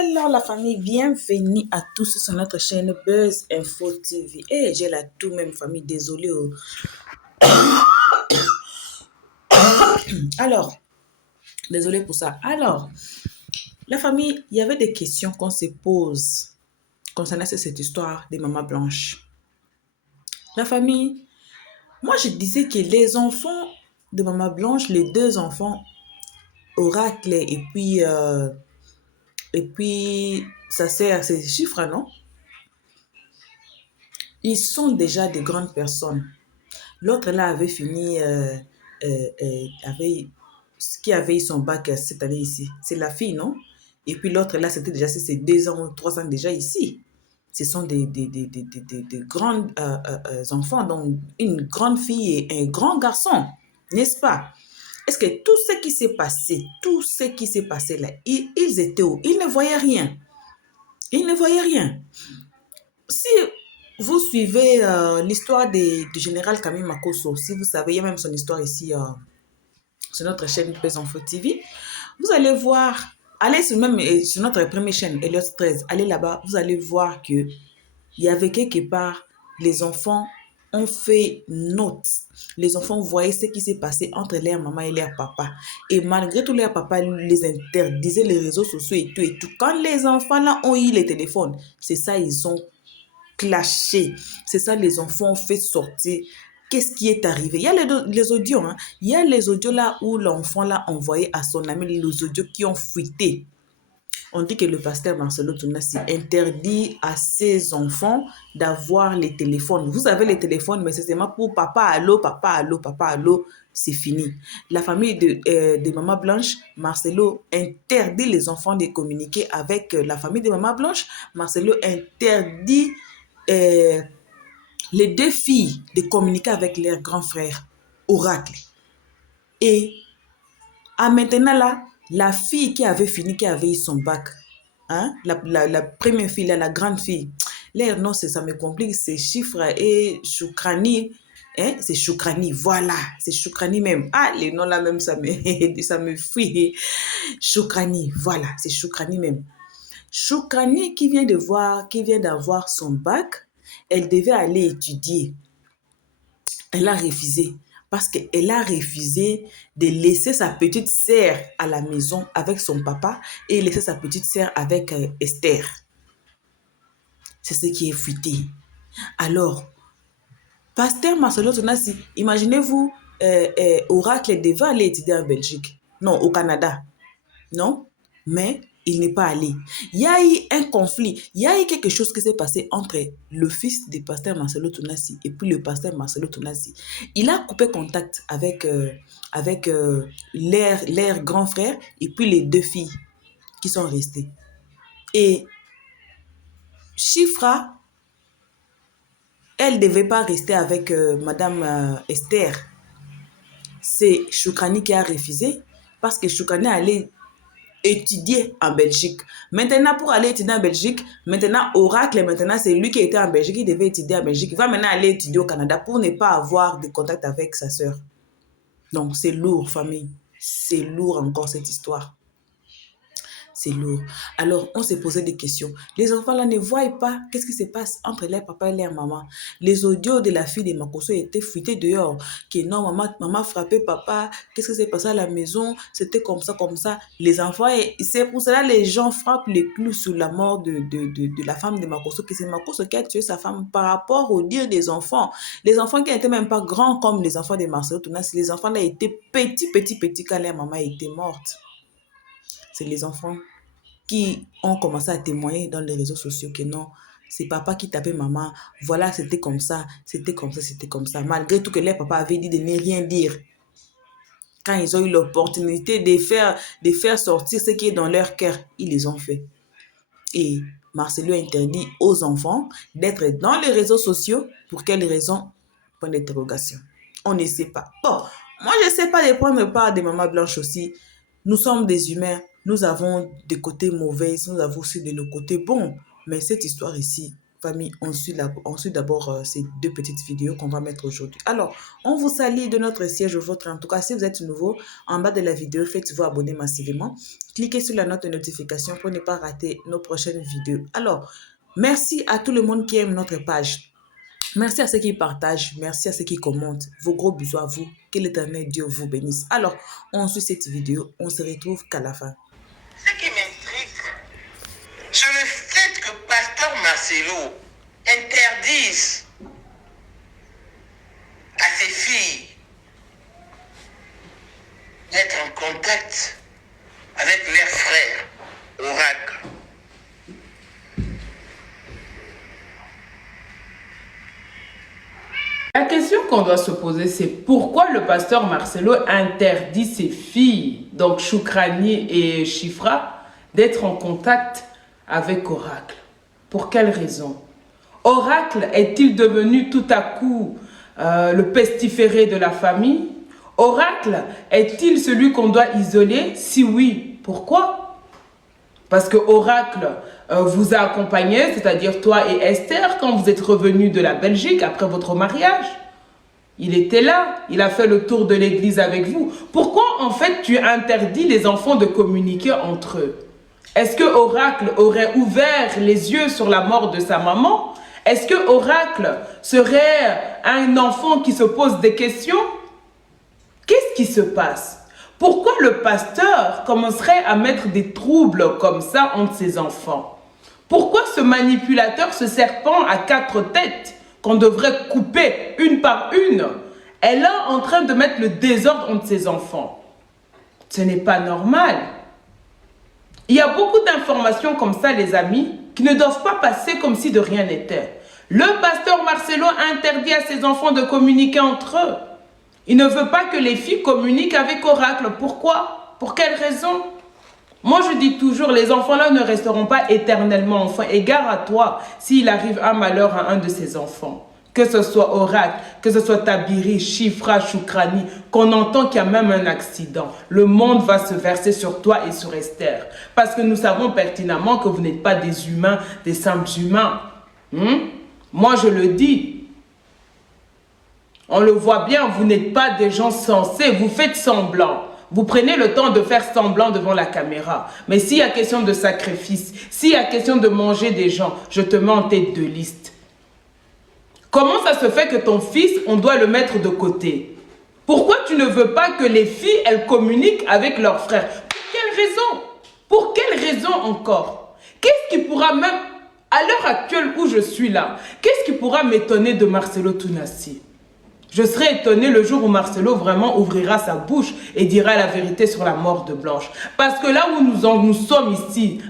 Alors la famille, bienvenue à tous sur notre chaîne Buzz Info TV. Et j'ai la tout même famille, désolée. Alors, désolée pour ça. Alors, la famille, il y avait des questions qu'on se pose concernant cette histoire des mamans blanches. La famille, moi je disais que les enfants de maman blanche, les deux enfants, Oracle et puis sa sœur, c'est chiffres, non? Ils sont déjà de grandes personnes. L'autre là avait fini, qui avait eu son bac cette année ici. C'est la fille, non? Et puis l'autre là, c'était déjà, c'est 2 ans, 3 ans déjà ici. Ce sont des grands enfants, donc une grande fille et un grand garçon, n'est-ce pas? Est-ce que tout ce qui s'est passé là, ils étaient où? Ils ne voyaient rien. Ils ne voyaient rien. Si vous suivez l'histoire du général Camille Makosso, si vous savez, il y a même son histoire ici sur notre chaîne Buzz Info TV, vous allez voir, allez sur notre première chaîne, Elliot 13, allez là-bas, vous allez voir que il y avait quelque part, les enfants ont fait note. Les enfants voyaient ce qui s'est passé entre leur maman et leur papa. Et malgré tout, leur papa les interdisait les réseaux sociaux et tout et tout. Quand les enfants là ont eu les téléphones, c'est ça, ils ont clashé. C'est ça, les enfants ont fait sortir. Qu'est-ce qui est arrivé? Il y a les audios. Hein. Il y a les audios là où l'enfant l'a envoyé à son ami, les audios qui ont fuité. On dit que le pasteur Marcelo Tounassi interdit à ses enfants d'avoir les téléphones. Vous avez les téléphones, mais c'est seulement pour papa, allô, papa, allô, papa, allô, c'est fini. La famille de Maman Blanche, Marcelo interdit les enfants de communiquer avec la famille de Maman Blanche. Marcelo interdit les deux filles de communiquer avec leur grand frère, Oracle. Et à maintenant là, la fille qui avait fini, qui avait eu son bac, hein, la première fille, là, la grande fille, l'air non, ça me complique, c'est chiffres et Choukrani, hein, c'est Choukrani, voilà, c'est Choukrani même. Ah, les noms là même, ça me fuit. Choukrani, voilà, c'est Choukrani même. Choukrani qui vient d'avoir son bac, elle devait aller étudier. Elle a refusé parce qu'elle a refusé de laisser sa petite sœur à la maison avec son papa et laisser sa petite sœur avec Esther. C'est ce qui est fuité. Alors, pasteur Marcelo Tounassi, imaginez-vous, Oracle devait aller étudier en Belgique. Non, au Canada. Non, mais il n'est pas allé. Il y a eu un conflit, il y a eu quelque chose qui s'est passé entre le fils du pasteur Marcelo Tounassi et puis le pasteur Marcelo Tounassi. Il a coupé contact avec leur grand frère et puis les deux filles qui sont restées. Et Chifra, elle ne devait pas rester avec Madame Esther. C'est Choukrani qui a refusé parce que Choukrani allait étudier en Belgique. Maintenant, pour aller étudier en Belgique, maintenant, Oracle, maintenant, c'est lui qui était en Belgique, il devait étudier en Belgique. Il va maintenant aller étudier au Canada pour ne pas avoir de contact avec sa sœur. Donc, c'est lourd, famille. C'est lourd encore, cette histoire. C'est lourd. Alors, on s'est posé des questions. Les enfants là ne voient pas qu'est-ce qui se passe entre leur papa et leur maman. Les audios de la fille de Makosso étaient fuités dehors. Que non, maman frappait papa. Qu'est-ce qui s'est passé à la maison? C'était comme ça, comme ça. Les enfants, et c'est pour cela les gens frappent les clous sur la mort de la femme de Makosso. Que c'est Makosso qui a tué sa femme par rapport au dire des enfants. Les enfants qui n'étaient même pas grands comme les enfants de Marcelo Tounassi. Les enfants là étaient petits quand leur maman était morte. C'est les enfants qui ont commencé à témoigner dans les réseaux sociaux que non, c'est papa qui tapait maman, voilà, c'était comme ça, c'était comme ça, c'était comme ça. Malgré tout que leur papa avait dit de ne rien dire. Quand ils ont eu l'opportunité de faire sortir ce qui est dans leur cœur, ils les ont fait. Et Marcelo interdit aux enfants d'être dans les réseaux sociaux. Pour quelles raisons? Point d'interrogation. On ne sait pas. Bon, moi je ne sais pas de prendre part des mamans blanches aussi. Nous sommes des humains. Nous avons des côtés mauvais, nous avons aussi de nos côtés bons. Mais cette histoire ici, famille, on suit d'abord ces deux petites vidéos qu'on va mettre aujourd'hui. Alors, on vous salue de notre siège au vôtre. En tout cas, si vous êtes nouveau, en bas de la vidéo, faites-vous abonner massivement. Cliquez sur la note de notification pour ne pas rater nos prochaines vidéos. Alors, merci à tout le monde qui aime notre page. Merci à ceux qui partagent, merci à ceux qui commentent. Vos gros bisous à vous. Que l'Éternel Dieu vous bénisse. Alors, on suit cette vidéo. On se retrouve qu'à la fin. Ce qui m'intrigue, c'est le fait que Pasteur Marcelo interdise à ses filles d'être en contact avec leurs frères oracles. La question qu'on doit se poser, c'est pourquoi le pasteur Marcelo interdit ses filles, donc Choukrani et Chifra, d'être en contact avec Oracle. Pour quelle raison? Oracle est-il devenu tout à coup le pestiféré de la famille? Oracle est-il celui qu'on doit isoler? Si oui, pourquoi? Parce que Oracle vous a accompagné, c'est-à-dire toi et Esther, quand vous êtes revenus de la Belgique après votre mariage. Il était là, il a fait le tour de l'église avec vous. Pourquoi en fait tu interdis les enfants de communiquer entre eux? Est-ce que Oracle aurait ouvert les yeux sur la mort de sa maman? Est-ce que Oracle serait un enfant qui se pose des questions? Qu'est-ce qui se passe? Pourquoi le pasteur commencerait à mettre des troubles comme ça entre ses enfants? Pourquoi ce manipulateur, ce serpent à 4 têtes, qu'on devrait couper une par une, est là en train de mettre le désordre entre ses enfants? Ce n'est pas normal. Il y a beaucoup d'informations comme ça, les amis, qui ne doivent pas passer comme si de rien n'était. Le pasteur Marcelo interdit à ses enfants de communiquer entre eux. Il ne veut pas que les filles communiquent avec Oracle. Pourquoi? Pour quelle raison? Moi, je dis toujours, les enfants-là ne resteront pas éternellement enfants. Et gare à toi s'il arrive un malheur à un de ces enfants. Que ce soit Oracle, que ce soit Tabiri, Chifra, Choukrani, qu'on entend qu'il y a même un accident. Le monde va se verser sur toi et sur Esther. Parce que nous savons pertinemment que vous n'êtes pas des humains, des simples humains. Moi, je le dis. On le voit bien, vous n'êtes pas des gens sensés, vous faites semblant. Vous prenez le temps de faire semblant devant la caméra. Mais s'il y a question de sacrifice, s'il y a question de manger des gens, je te mets en tête de liste. Comment ça se fait que ton fils, on doit le mettre de côté? Pourquoi tu ne veux pas que les filles, elles communiquent avec leurs frères? Pour quelle raison? Pour quelle raison encore? Qu'est-ce qui pourra même, à l'heure actuelle où je suis là, qu'est-ce qui pourra m'étonner de Marcelo Tounassi? Je serai étonné le jour où Marcelo vraiment ouvrira sa bouche et dira la vérité sur la mort de Blanche. Parce que là où nous sommes ici,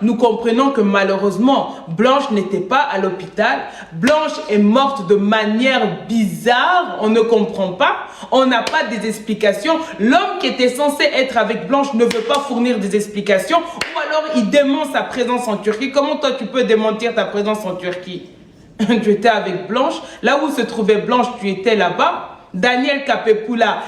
nous comprenons que malheureusement, Blanche n'était pas à l'hôpital. Blanche est morte de manière bizarre, on ne comprend pas. On n'a pas des explications. L'homme qui était censé être avec Blanche ne veut pas fournir des explications. Ou alors il dément sa présence en Turquie. Comment toi tu peux démentir ta présence en Turquie? Tu étais avec Blanche, là où se trouvait Blanche, tu étais là-bas. Daniel Kapepula,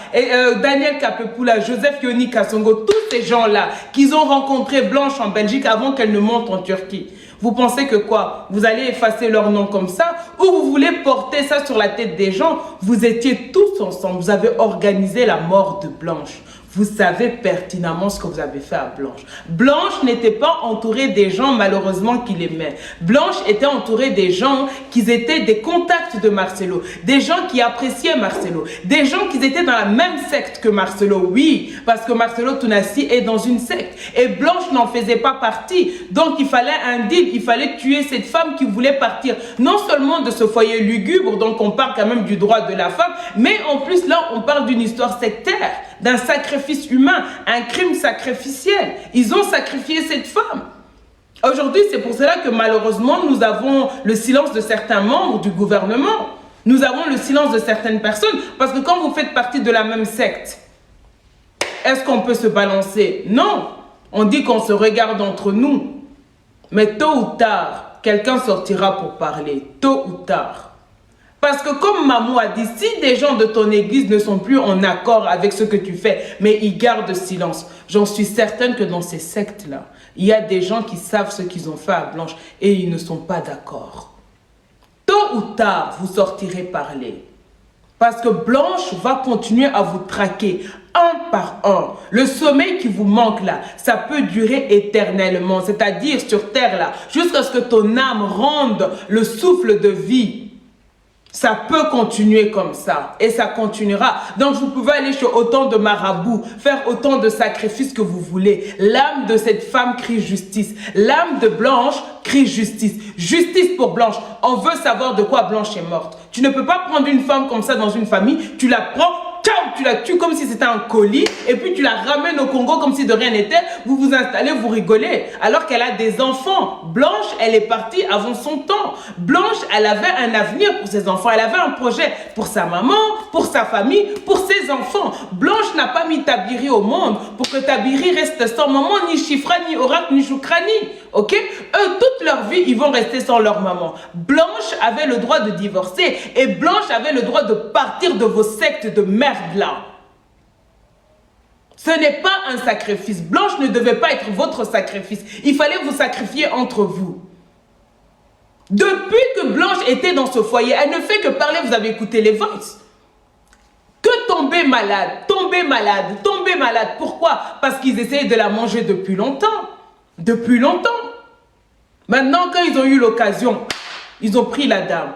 Joseph Yoni Kassongo, tous ces gens-là qu'ils ont rencontré Blanche en Belgique avant qu'elle ne monte en Turquie. Vous pensez que quoi? Vous allez effacer leur nom comme ça? Ou vous voulez porter ça sur la tête des gens? Vous étiez tous ensemble, vous avez organisé la mort de Blanche. Vous savez pertinemment ce que vous avez fait à Blanche. Blanche n'était pas entourée des gens malheureusement qui l'aimaient. Blanche était entourée des gens qui étaient des contacts de Marcelo, des gens qui appréciaient Marcelo, des gens qui étaient dans la même secte que Marcelo. Oui, parce que Marcelo Tounassi est dans une secte et Blanche n'en faisait pas partie. Donc il fallait un deal, il fallait tuer cette femme qui voulait partir non seulement de ce foyer lugubre, donc on parle quand même du droit de la femme, mais en plus là on parle d'une histoire sectaire, d'un sacrifice humain, un crime sacrificiel. Ils ont sacrifié cette femme. Aujourd'hui, c'est pour cela que malheureusement, nous avons le silence de certains membres du gouvernement. Nous avons le silence de certaines personnes. Parce que quand vous faites partie de la même secte, est-ce qu'on peut se balancer? Non. On dit qu'on se regarde entre nous. Mais tôt ou tard, quelqu'un sortira pour parler. Tôt ou tard. Parce que comme Mamou a dit, si des gens de ton église ne sont plus en accord avec ce que tu fais, mais ils gardent silence, j'en suis certaine que dans ces sectes-là, il y a des gens qui savent ce qu'ils ont fait à Blanche et ils ne sont pas d'accord. ou tard, vous sortirez parler. Parce que Blanche va continuer à vous traquer un par un. Le sommeil qui vous manque là, ça peut durer éternellement, c'est-à-dire sur terre là, jusqu'à ce que ton âme rende le souffle de vie. Ça peut continuer comme ça et ça continuera. Donc vous pouvez aller chez autant de marabouts, faire autant de sacrifices que vous voulez. L'âme de cette femme crie justice. L'âme de Blanche crie justice. Justice pour Blanche. On veut savoir de quoi Blanche est morte. Tu ne peux pas prendre une femme comme ça dans une famille, tu la prends, ciao, tu la tues comme si c'était un colis et puis tu la ramènes au Congo comme si de rien n'était. Vous vous installez, vous rigolez. Alors qu'elle a des enfants. Blanche, elle est partie avant son temps. Blanche, elle avait un avenir pour ses enfants. Elle avait un projet pour sa maman, pour sa famille, pour ses enfants. Blanche n'a pas mis Tabiri au monde pour que Tabiri reste sans maman, ni Chifra, ni Oracle, ni Choukrani. Ok? Eux, toute leur vie, ils vont rester sans leur maman. Blanche avait le droit de divorcer et Blanche avait le droit de partir de vos sectes de merde là. Ce n'est pas un sacrifice. Blanche ne devait pas être votre sacrifice. Il fallait vous sacrifier entre vous. Depuis que Blanche était dans ce foyer, elle ne fait que parler, vous avez écouté les voices. Que tomber malade, tomber malade, tomber malade. Pourquoi? Parce qu'ils essayaient de la manger depuis longtemps. Depuis longtemps. Maintenant, quand ils ont eu l'occasion, ils ont pris la dame.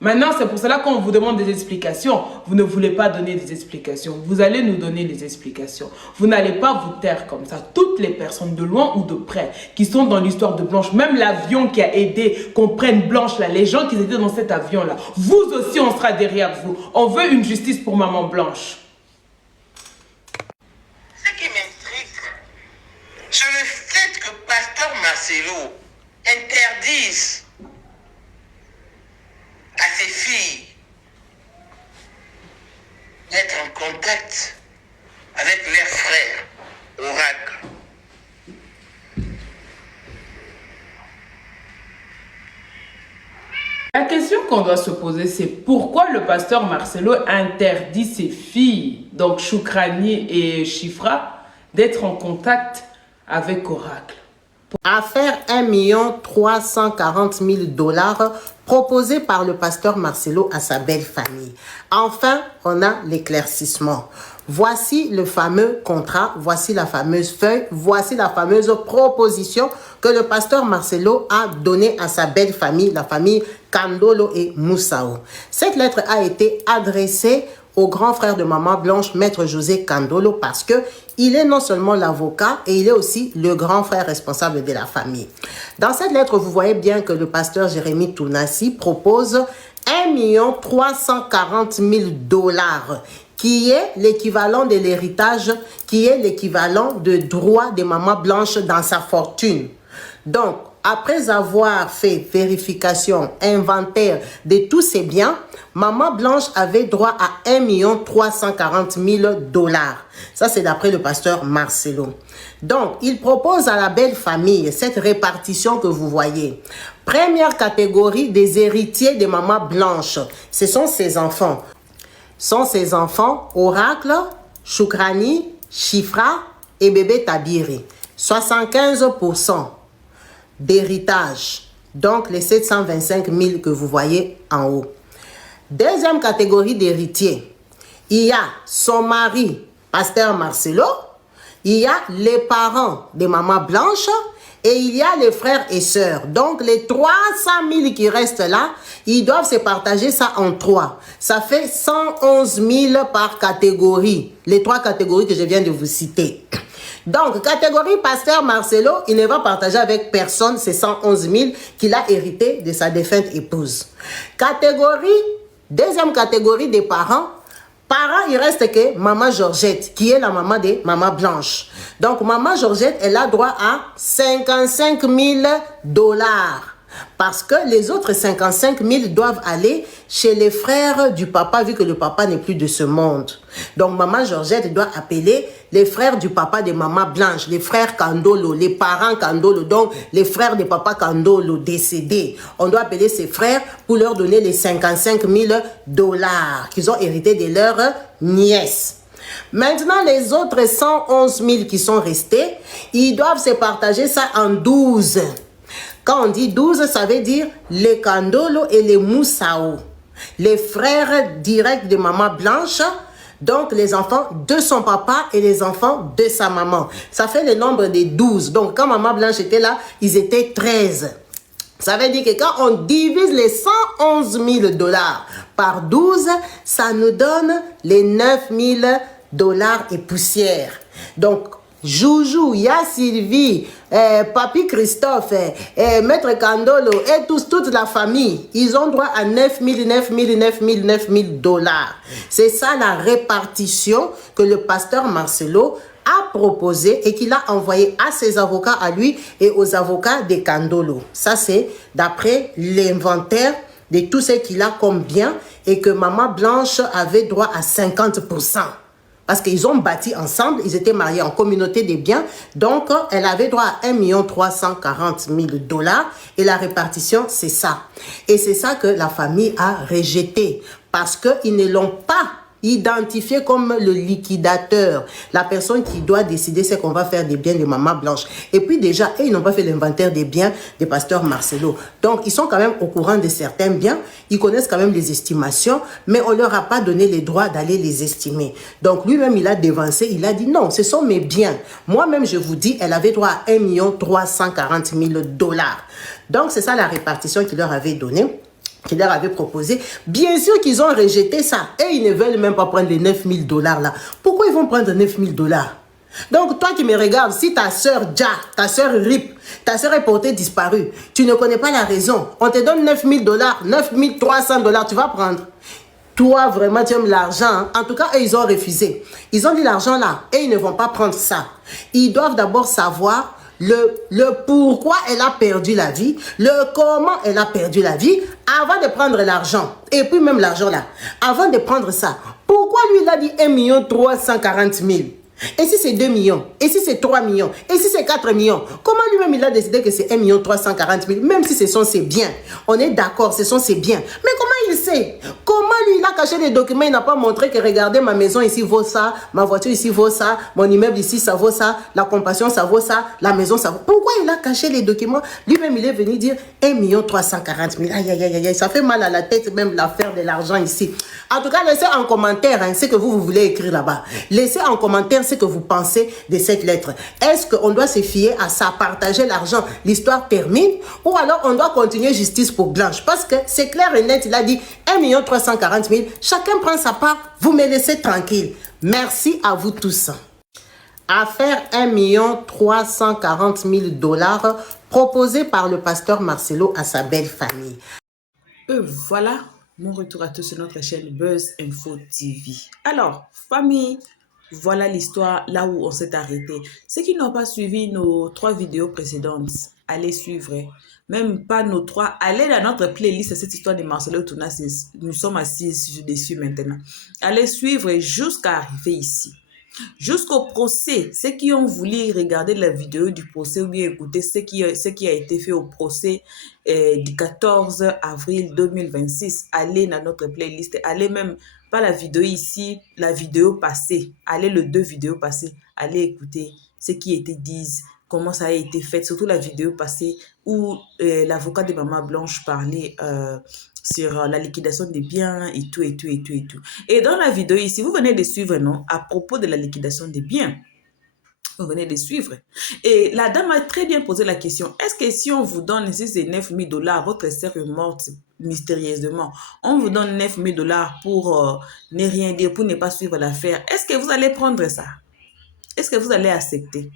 Maintenant, c'est pour cela qu'on vous demande des explications. Vous ne voulez pas donner des explications. Vous allez nous donner des explications. Vous n'allez pas vous taire comme ça. Toutes les personnes de loin ou de près qui sont dans l'histoire de Blanche, même l'avion qui a aidé qu'on prenne Blanche là, les gens qui étaient dans cet avion là, vous aussi on sera derrière vous. On veut une justice pour maman Blanche. Ce qui m'intrigue, c'est le fait que Pasteur Marcelo interdise à ses filles d'être en contact avec leurs frères oracles. La question qu'on doit se poser, c'est pourquoi le pasteur Marcelo interdit ses filles, donc Choukrani et Chifra, d'être en contact avec Oracle. Affaire 1 340 000 $ proposé par le pasteur Marcelo à sa belle famille. Enfin, on a l'éclaircissement. Voici le fameux contrat, voici la fameuse feuille, voici la fameuse proposition que le pasteur Marcelo a donnée à sa belle famille, la famille Kandolo et Moussao. Cette lettre a été adressée au grand frère de maman Blanche, Maître José Kandolo, parce que il est non seulement l'avocat et il est aussi le grand frère responsable de la famille. Dans cette lettre, vous voyez bien que le pasteur Jérémie Tounassi propose 1 340 000 $, qui est l'équivalent de l'héritage, qui est l'équivalent de droit de maman Blanche dans sa fortune. Donc, après avoir fait vérification, inventaire de tous ses biens, maman Blanche avait droit à 1 340 000 $. Ça, c'est d'après le pasteur Marcelo. Donc, il propose à la belle famille cette répartition que vous voyez. Première catégorie des héritiers de maman Blanche, ce sont ses enfants. Sont ses enfants Oracle, Choukrani, Chifra et bébé Tabiri. 75% d'héritage. Donc, les 725 000 que vous voyez en haut. Deuxième catégorie d'héritiers. Il y a son mari, pasteur Marcelo. Il y a les parents de maman Blanche. Et il y a les frères et sœurs. Donc, les 300 000 qui restent là, ils doivent se partager ça en 3. Ça fait 111 000 par catégorie. Les 3 catégories que je viens de vous citer. Donc, catégorie pasteur Marcelo, il ne va partager avec personne ces 111 000 qu'il a hérité de sa défunte épouse. Deuxième catégorie des parents. Parents, il reste que maman Georgette, qui est la maman de maman Blanche. Donc, maman Georgette, elle a droit à 55 000 $. Parce que les autres 55 000 doivent aller chez les frères du papa, vu que le papa n'est plus de ce monde. Donc, maman Georgette doit appeler les frères du papa de maman Blanche, les frères Kandolo, les parents Kandolo, donc les frères de papa Kandolo décédés. On doit appeler ces frères pour leur donner les 55 000 $ qu'ils ont hérité de leur nièce. Maintenant, les autres 111 000 qui sont restés, ils doivent se partager ça en 12. Quand on dit 12, ça veut dire les Kandolo et les Moussao. Les frères directs de Maman Blanche, donc les enfants de son papa et les enfants de sa maman. Ça fait le nombre de 12. Donc quand Maman Blanche était là, ils étaient 13. Ça veut dire que quand on divise les 111 000 dollars par 12, ça nous donne les 9 000 dollars et poussière. Donc, Joujou, Ya Sylvie, Papi Christophe, Maître Kandolo et toute la famille, ils ont droit à 9 000 dollars. C'est ça la répartition que le pasteur Marcelo a proposé et qu'il a envoyé à ses avocats à lui et aux avocats des Kandolo. Ça, c'est d'après l'inventaire de tout ce qu'il a comme bien et que Maman Blanche avait droit à 50%. Parce qu'ils ont bâti ensemble, ils étaient mariés en communauté des biens. Donc, elle avait droit à 1 340 000 dollars. Et la répartition, c'est ça. Et c'est ça que la famille a rejeté. Parce qu'ils ne l'ont pas identifié comme le liquidateur, la personne qui doit décider ce qu'on va faire des biens de Maman Blanche. Et puis déjà, ils n'ont pas fait l'inventaire des biens des pasteurs Marcelo. Donc, ils sont quand même au courant de certains biens, ils connaissent quand même les estimations, mais on ne leur a pas donné les droits d'aller les estimer. Donc, lui-même, il a dévancé, il a dit non, ce sont mes biens. Moi-même, je vous dis, elle avait droit à 1 340 000 dollars. Donc, c'est ça la répartition qu'il leur avait donnée, qu'il leur avait proposé. Bien sûr qu'ils ont rejeté ça. Et ils ne veulent même pas prendre les 9 000 dollars là. Pourquoi ils vont prendre 9 000 dollars? Donc toi qui me regardes, si ta soeur Ja, ta soeur Rip, ta soeur est portée disparue, tu ne connais pas la raison. On te donne 9 000 dollars, 9 300 dollars, tu vas prendre. Toi, vraiment, tu aimes l'argent. Hein? En tout cas, eux, ils ont refusé. Ils ont dit l'argent là et ils ne vont pas prendre ça. Ils doivent d'abord savoir le pourquoi elle a perdu la vie, le comment elle a perdu la vie, avant de prendre l'argent. Et puis même l'argent là, avant de prendre ça, pourquoi lui il a dit 1 340 000? Et si c'est 2 millions? Et si c'est 3 millions? Et si c'est 4 millions? Comment lui-même il a décidé que c'est 1 340 000? Même si ce sont ses biens. On est d'accord, ce sont ses biens. Mais comment il sait? Comment lui il a caché les documents? Il n'a pas montré que regardez, ma maison ici vaut ça, ma voiture ici vaut ça, mon immeuble ici ça vaut ça, la compassion ça vaut ça, la maison ça vaut. Pourquoi il a caché les documents? Lui-même il est venu dire 1 340 000. Aïe, aïe, aïe, aïe, ça fait mal à la tête même l'affaire de l'argent ici. En tout cas, laissez en commentaire hein, ce que vous voulez écrire là-bas. Laissez en commentaire ce que vous pensez de cette lettre. Est-ce qu'on doit se fier à ça, partager l'argent, l'histoire termine, ou alors on doit continuer justice pour Blanche? Parce que c'est clair et net, il a dit 1 340 000, chacun prend sa part, vous me laissez tranquille. Merci à vous tous. Affaire 1 340 000 dollars proposée par le pasteur Marcelo à sa belle famille. Voilà mon retour à tous sur notre chaîne Buzz Info TV. Alors, famille, voilà l'histoire là où on s'est arrêté. Ceux qui n'ont pas suivi nos 3 vidéos précédentes, allez suivre. Même pas nos 3, allez dans notre playlist, cette histoire de Marcelo Tounassis. Nous sommes assis dessus maintenant. Allez suivre jusqu'à arriver ici. Jusqu'au procès, ceux qui ont voulu regarder la vidéo du procès ou bien écouter ce qui a été fait au procès du 14 avril 2026, allez dans notre playlist, allez même pas la vidéo ici, la vidéo passée, allez les 2 vidéos passées, allez écouter ce qui était dit, comment ça a été fait, surtout la vidéo passée où l'avocat de Maman Blanche parlait sur la liquidation des biens et tout. Et dans la vidéo ici, vous venez de suivre, non, à propos de la liquidation des biens. Vous venez de suivre. Et la dame a très bien posé la question. Est-ce que si on vous donne ici ces 9 000 dollars, votre sœur est morte mystérieusement, on vous donne 9 000 dollars pour ne rien dire, pour ne pas suivre l'affaire, est-ce que vous allez prendre ça? Est-ce que vous allez accepter?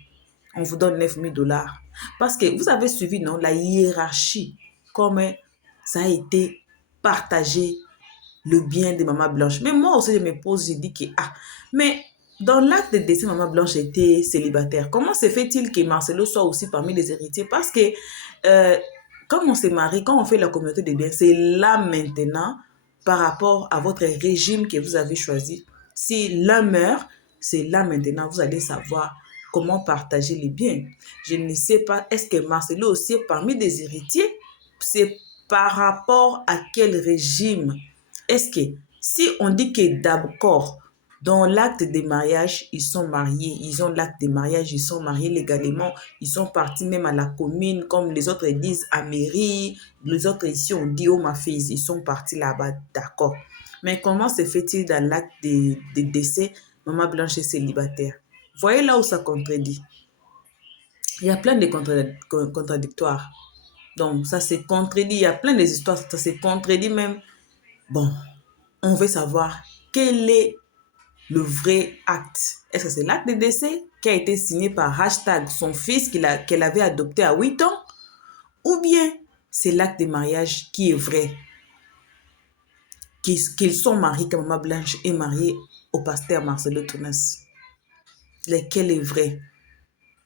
On vous donne 9 000 dollars. Parce que vous avez suivi, non, la hiérarchie, comme ça a été partagé le bien de Maman Blanche. Mais moi aussi, je me pose, je dis que, mais dans l'acte de décès, Maman Blanche était célibataire. Comment se fait-il que Marcelo soit aussi parmi les héritiers? Parce que quand on se marie, quand on fait la communauté des biens, c'est là maintenant, par rapport à votre régime que vous avez choisi. Si l'un meurt, c'est là maintenant, vous allez savoir comment partager les biens. Je ne sais pas, est-ce que Marcelo aussi est parmi des héritiers? C'est par rapport à quel régime? Est-ce que si on dit que d'abord Dans l'acte de mariage, ils sont mariés. Ils ont l'acte de mariage, ils sont mariés légalement. Ils sont partis même à la commune, comme les autres disent, à mairie. Les autres ici, on dit home office. Ils sont partis là-bas, d'accord. Mais comment se fait-il dans l'acte de décès, Maman Blanche est célibataire? Voyez là où ça contredit. Il y a plein de contradictoires. Donc, ça se contredit. Il y a plein d'histoires, ça se contredit même. Bon, on veut savoir quel est le vrai acte. Est-ce que c'est l'acte de décès qui a été signé par hashtag son fils qu'elle avait adopté à 8 ans? Ou bien c'est l'acte de mariage qui est vrai? Qu'ils sont mariés, que Maman Blanche est mariée au pasteur Marcelo Tounas. Lequel est vrai?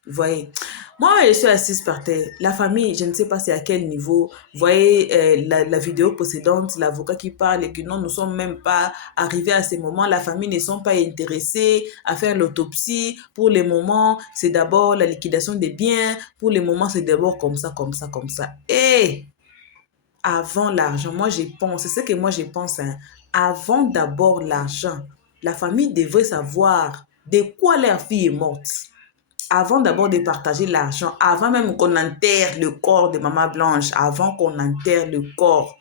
Vous voyez, moi, je suis assise par terre. La famille, je ne sais pas c'est à quel niveau. Vous voyez la vidéo précédente, l'avocat qui parle et que non, nous ne sommes même pas arrivés à ce moment. La famille ne sont pas intéressés à faire l'autopsie. Pour le moment, c'est d'abord la liquidation des biens. Pour le moment, c'est d'abord comme ça, comme ça, comme ça. Et avant l'argent, moi, je pense, c'est ce que moi, je pense, hein, avant d'abord l'argent, la famille devrait savoir de quoi leur fille est morte. Avant d'abord de partager l'argent, avant même qu'on enterre le corps de Maman Blanche, avant qu'on enterre le corps,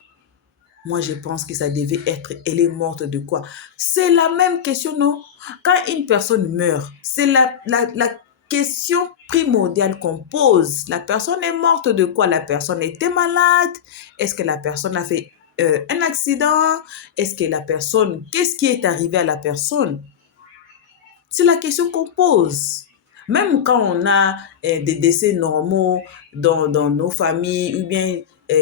moi je pense que ça devait être, elle est morte de quoi? C'est la même question, non? Quand une personne meurt, c'est la question primordiale qu'on pose. La personne est morte de quoi? La personne était malade? Est-ce que la personne a fait un accident? Est-ce que la personne, qu'est-ce qui est arrivé à la personne? C'est la question qu'on pose. Même quand on a des décès normaux dans nos familles, ou bien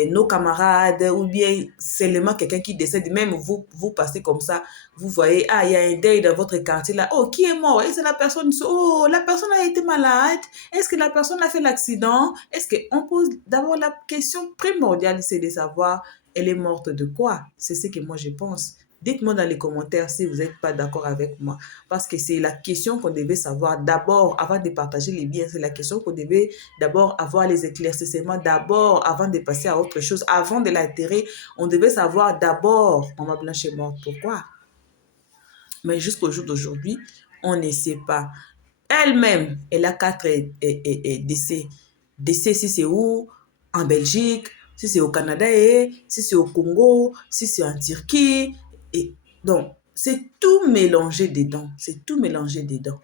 nos camarades, ou bien seulement quelqu'un qui décède, même vous passez comme ça, vous voyez, ah, il y a un deuil dans votre quartier là, oh, qui est mort? Et c'est la personne, oh, la personne a été malade, est-ce que la personne a fait l'accident? Est-ce qu'on pose d'abord la question primordiale, c'est de savoir, elle est morte de quoi? C'est ce que moi je pense. Dites-moi dans les commentaires si vous n'êtes pas d'accord avec moi. Parce que c'est la question qu'on devait savoir d'abord avant de partager les biens. C'est la question qu'on devait d'abord avoir les éclaircissements. D'abord, avant de passer à autre chose, avant de l'enterrer, on devait savoir d'abord Maman Blanche est morte. Pourquoi? Mais jusqu'au jour d'aujourd'hui, on ne sait pas. Elle-même, elle a 4 décès. Décès, si c'est où? En Belgique, si c'est au Canada, si c'est au Congo, si c'est en Turquie. Et donc, c'est tout mélangé dedans. C'est tout mélangé dedans.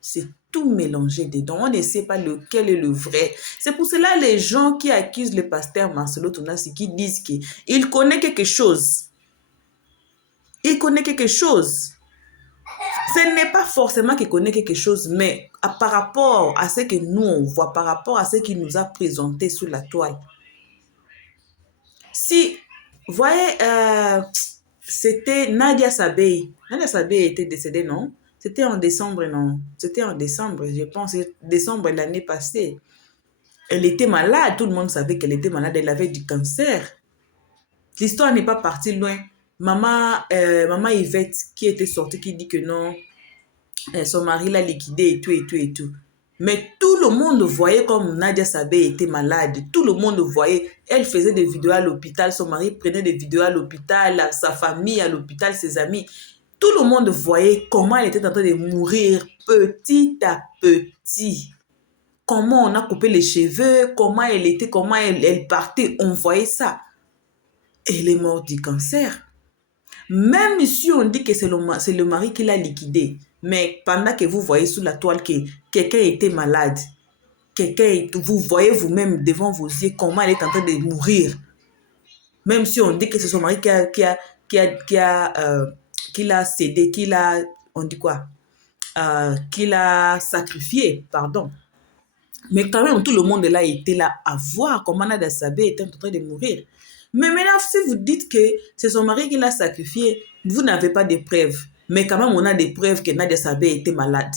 C'est tout mélangé dedans. On ne sait pas lequel est le vrai. C'est pour cela les gens qui accusent le pasteur Marcelo Tounas, qui disent qu'il connaît quelque chose. Il connaît quelque chose. Ce n'est pas forcément qu'il connaît quelque chose, mais par rapport à ce que nous on voit, par rapport à ce qu'il nous a présenté sur la toile. Si, vous voyez, c'était Nadia Sabé. Nadia Sabé était décédée, non? C'était en décembre, non? C'était en décembre, je pense, décembre l'année passée. Elle était malade, tout le monde savait qu'elle était malade, elle avait du cancer. L'histoire n'est pas partie loin. Maman Yvette qui était sortie, qui dit que non, son mari l'a liquidé et tout, et tout, et tout. Mais tout le monde voyait comme Nadia Sabé était malade. Tout le monde voyait. Elle faisait des vidéos à l'hôpital. Son mari prenait des vidéos à l'hôpital, sa famille à l'hôpital, ses amis. Tout le monde voyait comment elle était en train de mourir petit à petit. Comment on a coupé les cheveux, comment elle était, comment elle partait. On voyait ça. Elle est morte du cancer. Même si on dit que c'est le mari qui l'a liquidé, mais pendant que vous voyez sous la toile que quelqu'un était malade, vous voyez vous-même devant vos yeux comment elle est en train de mourir. Même si on dit que c'est son mari qui l'a cédé, on dit quoi? Qui l'a sacrifié, pardon. Mais quand même, tout le monde là était là à voir comment Nadia Sabé était en train de mourir. Mais maintenant, si vous dites que c'est son mari qui l'a sacrifié, vous n'avez pas de preuves. Mais quand même, on a des preuves que Nadia Sabé était malade.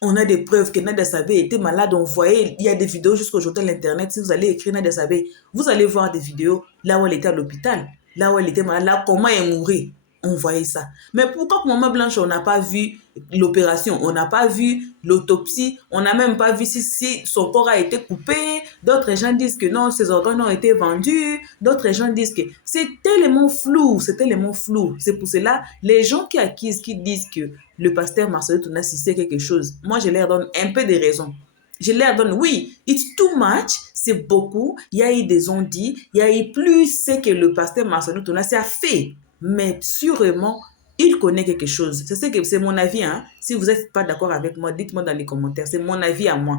On a des preuves que Nadia Sabé était malade. On voyait, il y a des vidéos jusqu'aujourd'hui à l'internet. Si vous allez écrire Nadia Sabé, vous allez voir des vidéos là où elle était à l'hôpital, là où elle était malade, là comment elle mourait. On voyait ça. Mais pourquoi pour Maman Blanche, on n'a pas vu l'opération, on n'a pas vu l'autopsie, on n'a même pas vu si son corps a été coupé. D'autres gens disent que non, ses organes ont été vendus. D'autres gens disent que c'est tellement flou, c'est tellement flou. C'est pour cela, les gens qui accusent, qui disent que le pasteur Marcelo Tounassi sait quelque chose, moi je leur donne un peu de raison. Je leur donne, oui, it's too much, c'est beaucoup, il y a eu des on-dit, il y a eu plus ce que le pasteur Marcelo Tounassi a fait, mais sûrement, il connaît quelque chose. C'est mon avis, hein. Si vous n'êtes pas d'accord avec moi, dites-moi dans les commentaires, c'est mon avis à moi.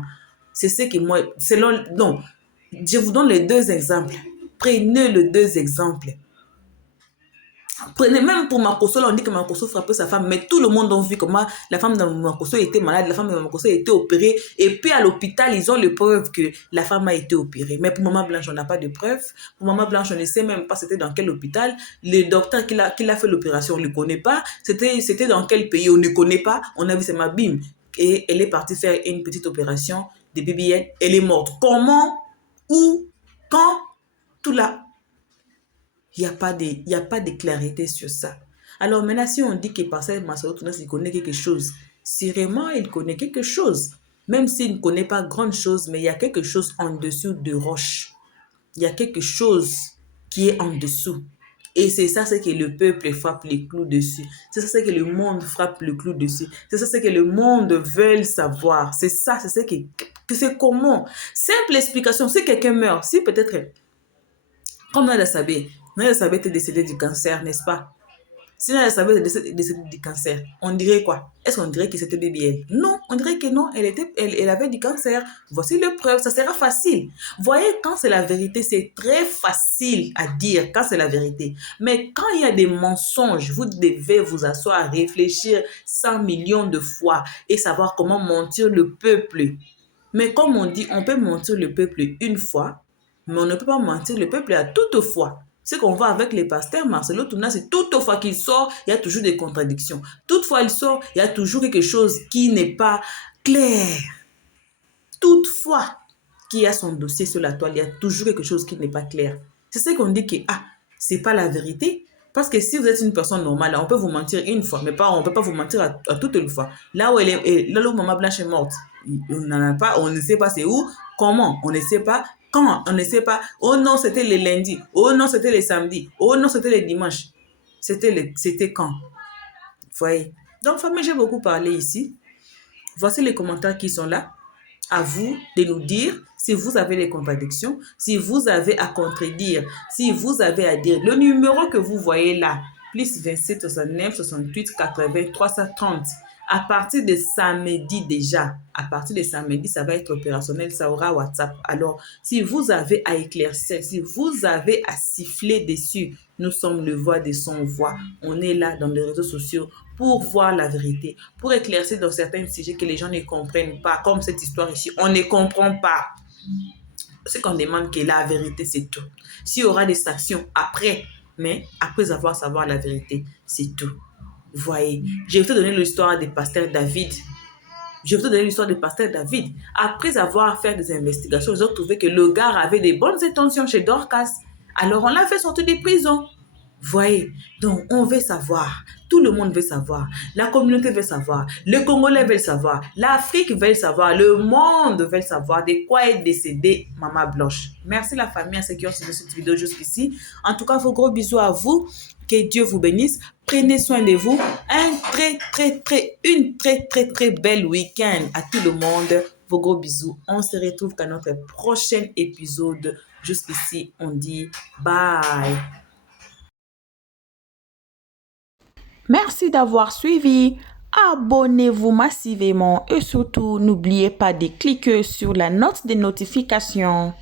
C'est ce que moi, selon, non, je vous donne les deux exemples. Prenez les deux exemples. Prenez même pour Makosso, là on dit que Makosso frappait sa femme, mais tout le monde a vu comment la femme de Makosso était malade, la femme de Makosso a été opérée, et puis à l'hôpital, ils ont les preuves que la femme a été opérée. Mais pour Maman Blanche, on n'a pas de preuves. Pour Maman Blanche, on ne sait même pas c'était dans quel hôpital. Le docteur qui a fait l'opération, on ne le connaît pas. C'était dans quel pays, on ne connaît pas. On a vu, c'est ma bim. Et elle est partie faire une petite opération de BBL, elle est morte. Comment, où, quand, tout là. Il n'y a pas de clarité sur ça. Alors maintenant, si on dit que Pasteur Marcelo Tounassi connaît quelque chose, sûrement il connaît quelque chose. Même s'il ne connaît pas grande chose, mais il y a quelque chose en dessous de roche. Il y a quelque chose qui est en dessous. Et c'est ça, c'est que le peuple frappe les clous dessus. C'est ça, c'est que le monde frappe le clou dessus. C'est ça, c'est que le monde veut savoir. C'est ça, c'est que c'est comment. Simple explication. Si quelqu'un meurt, si peut-être, comme Nada Sabé était décédé du cancer, n'est-ce pas? Si Nada Sabé était décédé du cancer, on dirait quoi? Est-ce qu'on dirait que c'était BBL? Non, on dirait que non, elle avait du cancer. Voici les preuves, ça sera facile. Voyez, quand c'est la vérité, c'est très facile à dire quand c'est la vérité. Mais quand il y a des mensonges, vous devez vous asseoir, réfléchir 100 millions de fois et savoir comment mentir le peuple. Mais comme on dit, on peut mentir le peuple une fois, mais on ne peut pas mentir le peuple à toute fois. C'est qu'on va avec les pasteurs Marcelo Tounassi, toutefois qu'il sort, il y a toujours des contradictions. Toutefois il sort, il y a toujours quelque chose qui n'est pas clair. Toutefois qu'il y a son dossier sur la toile, il y a toujours quelque chose qui n'est pas clair. C'est ce qu'on dit que, c'est pas la vérité. Parce que si vous êtes une personne normale, on peut vous mentir une fois, mais on ne peut pas vous mentir à toute une fois. Là où Maman Blanche est morte, on n'en a pas, on ne sait pas c'est où, comment, on ne sait pas. Quand on ne sait pas, oh non, c'était le lundi, oh non, c'était le samedi, oh non, c'était le dimanche. C'était quand? Vous voyez? Donc, famille, j'ai beaucoup parlé ici. Voici les commentaires qui sont là. À vous de nous dire si vous avez des contradictions, si vous avez à contredire, si vous avez à dire. Le numéro que vous voyez là, plus 27 69 68 80 330. À partir de samedi déjà, ça va être opérationnel, ça aura WhatsApp. Alors, si vous avez à éclaircir, si vous avez à siffler dessus, nous sommes le voix de son voix. On est là dans les réseaux sociaux pour voir la vérité, pour éclaircir dans certains sujets que les gens ne comprennent pas, comme cette histoire ici. On ne comprend pas. Ce qu'on demande, que la vérité, c'est tout. S'il y aura des sanctions après, mais après savoir la vérité, c'est tout. Vous voyez, je vais te donner l'histoire du pasteur David. Après avoir fait des investigations, ils ont trouvé que le gars avait des bonnes intentions chez Dorcas. Alors, on l'a fait sortir de prison. Vous voyez, donc on veut savoir. Tout le monde veut savoir. La communauté veut savoir. Les Congolais veulent savoir. L'Afrique veut savoir. Le monde veut savoir de quoi est décédée Maman Blanche. Merci la famille à ceux qui ont suivi cette vidéo jusqu'ici. En tout cas, vos gros bisous à vous. Que Dieu vous bénisse. Prenez soin de vous. Une très belle week-end à tout le monde. Vos gros bisous. On se retrouve dans notre prochain épisode. Jusqu'ici, on dit bye. Merci d'avoir suivi. Abonnez-vous massivement et surtout, n'oubliez pas de cliquer sur la note de notification.